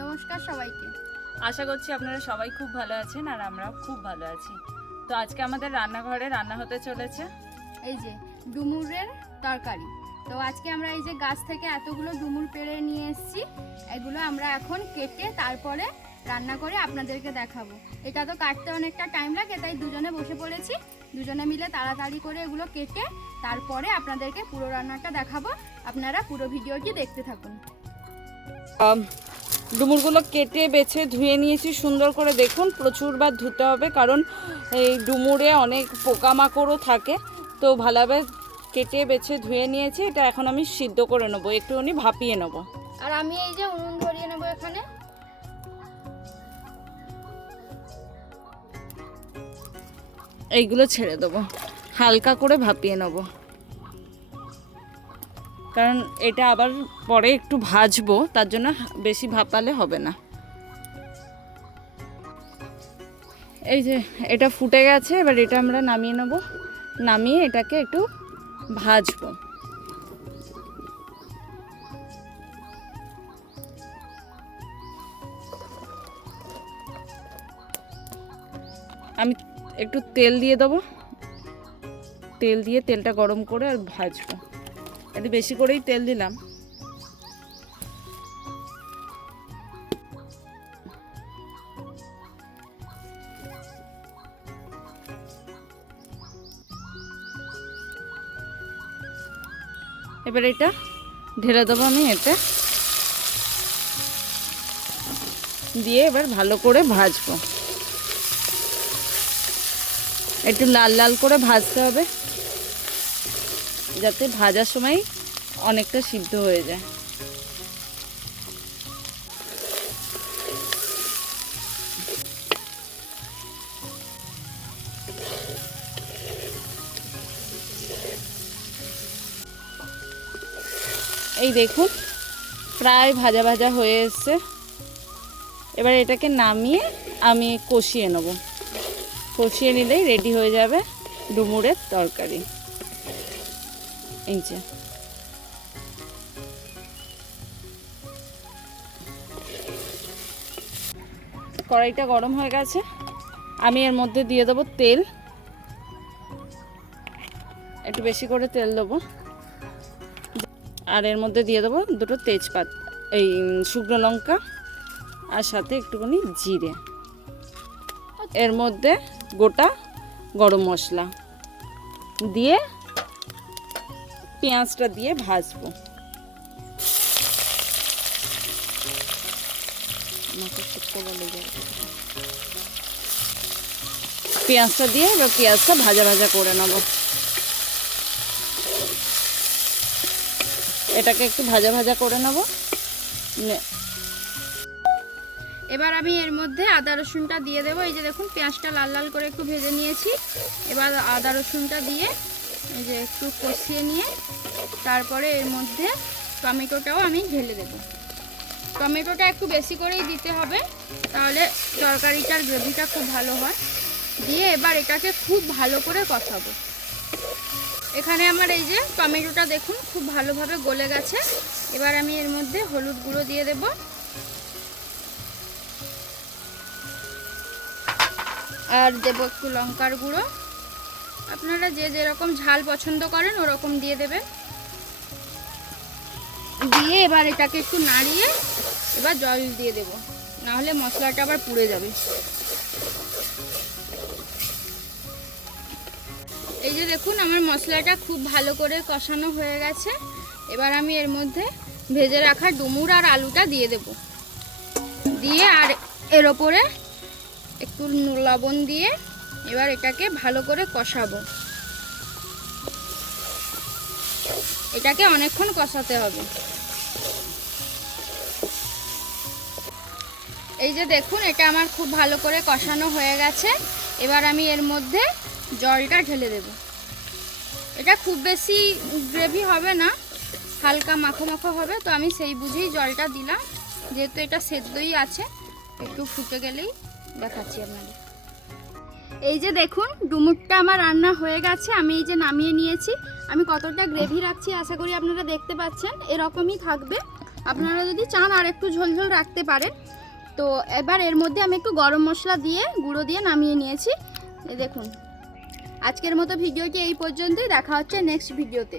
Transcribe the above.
নমস্কার সবাইকে। আশা করছি আপনারা সবাই খুব ভালো আছেন আর আমরাও খুব ভালো আছি। তো আজকে আমাদের রান্নাঘরে রান্না হতে চলেছে এই যে ডুমুরের তরকারি। তো আজকে আমরা এই যে গাছ থেকে এতগুলো ডুমুর পেড়ে নিয়ে এসেছি, এগুলো আমরা এখন কেটে তারপরে রান্না করে আপনাদেরকে দেখাবো। এটা তো কাটতে অনেকটা টাইম লাগে, তাই দুজনে বসে পড়েছি। দুজনে মিলে তাড়াতাড়ি করে এগুলো কেটে তারপরে আপনাদেরকে পুরো রান্নাটা দেখাবো। আপনারা পুরো ভিডিওটি দেখতে থাকুন। ডুমুরগুলো কেটে বেছে ধুয়ে নিয়েছি সুন্দর করে। দেখুন, প্রচুরবার ধুতে হবে, কারণ এই ডুমুরে অনেক পোকামাকড়ও থাকে। তো ভালোভাবে কেটে বেছে ধুয়ে নিয়েছি। এটা এখন আমি সিদ্ধ করে নেবো, একটুখানি ভাপিয়ে নেবো। আর আমি এই যে উনুন ধরিয়ে নেবো এখানে। এইগুলো ছেড়ে দেবো, হালকা করে ভাপিয়ে নেবো, কারণ এটা আবার পরে একটু ভাজবো, তার জন্য বেশি ভাপালে হবে না। এই যে এটা ফুটে গেছে, এবার এটা আমরা নামিয়ে নেব। নামিয়ে এটাকে একটু ভাজবো। আমি একটু তেল দিয়ে দেবো, তেল দিয়ে তেলটা গরম করে আর ভাজবো। একটু বেশি করেই তেল দিলাম। এবার এটা ঢেলে দেবো আমি এতে, দিয়ে এবার ভালো করে ভাজবো। একটু লাল লাল করে ভাজতে হবে, যাতে ভাজার সময় অনেকটা সিদ্ধ হয়ে যায়। এই দেখুন, প্রায় ভাজা ভাজা হয়ে এসছে। এবার এটাকে নামিয়ে আমি কষিয়ে নেব। কষিয়ে নিলেই রেডি হয়ে যাবে ডুমুরের তরকারি। এই যে কড়াইটা গরম হয়ে গেছে, আমি এর মধ্যে দিয়ে দেবো তেল। একটু বেশি করে তেল দেবো, আর এর মধ্যে দিয়ে দেবো দুটো তেজপাত, এই শুকনো লঙ্কা, আর সাথে একটুখানি জিরে। এর মধ্যে গোটা গরম মশলা দিয়ে পেঁয়াজটা দিয়ে ভাজবো। পেঁয়াজটা দিয়ে এবার পেঁয়াজটা ভাজা ভাজা করে নেব। এটাকে একটু ভাজা ভাজা করে নেব। এবার আমি এর মধ্যে আদা রসুনটা দিয়ে দেবো। এই যে দেখুন, পেঁয়াজটা লাল লাল করে একটু ভেজে নিয়েছি। এবার আদা রসুনটা দিয়ে এই যে একটু কষিয়ে নিয়ে তারপরে এর মধ্যে টমেটোটাও আমি ঢেলে দেবো। টমেটোটা একটু বেশি করেই দিতে হবে, তাহলে তরকারিটার গ্রেভিটা খুব ভালো হয়। দিয়ে এবার এটাকে খুব ভালো করে কষাবো। এখানে আমার এই যে টমেটোটা দেখুন খুব ভালোভাবে গলে গেছে। এবার আমি এর মধ্যে হলুদ গুঁড়ো দিয়ে দেবো, আর দেবো একটু লঙ্কার গুঁড়ো। আপনারা যে যেরকম ঝাল পছন্দ করেন ওরকম দিয়ে দেবেন। দিয়ে এবার এটাকে একটু নাড়িয়ে এবার জল দিয়ে দেবো, নাহলে মশলাটা আবার পুড়ে যাবে। এই যে দেখুন, আমার মশলাটা খুব ভালো করে কষানো হয়ে গেছে। এবার আমি এর মধ্যে ভেজে রাখা ডুমুর আর আলুটা দিয়ে দেব। দিয়ে আর এর ওপরে একটু লবণ দিয়ে এবার এটাকে ভালো করে কষাবো। এটাকে অনেকক্ষণ কষাতে হবে। এই যে দেখুন, এটা আমার খুব ভালো করে কষানো হয়ে গেছে। এবার আমি এর মধ্যে জলটা ঢেলে দেব। এটা খুব বেশি গ্রেভি হবে না, হালকা মাখো মাখো হবে, তো আমি সেই বুঝেই জলটা দিলাম। যেহেতু এটা সেদ্ধই আছে, একটু ফুটে গেলেই দেখাচ্ছি আপনাদের। এই যে দেখুন, ডুমুরটা আমার রান্না হয়ে গেছে। আমি এই যে নামিয়ে নিয়েছি। আমি কতটা গ্রেভি রাখছি আশা করি আপনারা দেখতে পাচ্ছেন, এরকমই থাকবে। আপনারা যদি চান আর একটু ঝোল ঝোল রাখতে পারেন। তো এবার এর মধ্যে আমি একটু গরম মশলা দিয়ে গুঁড়ো দিয়ে নামিয়ে নিয়েছি। এই দেখুন, আজকের মতো ভিডিওটি এই পর্যন্তই। দেখা হচ্ছে নেক্সট ভিডিওতে।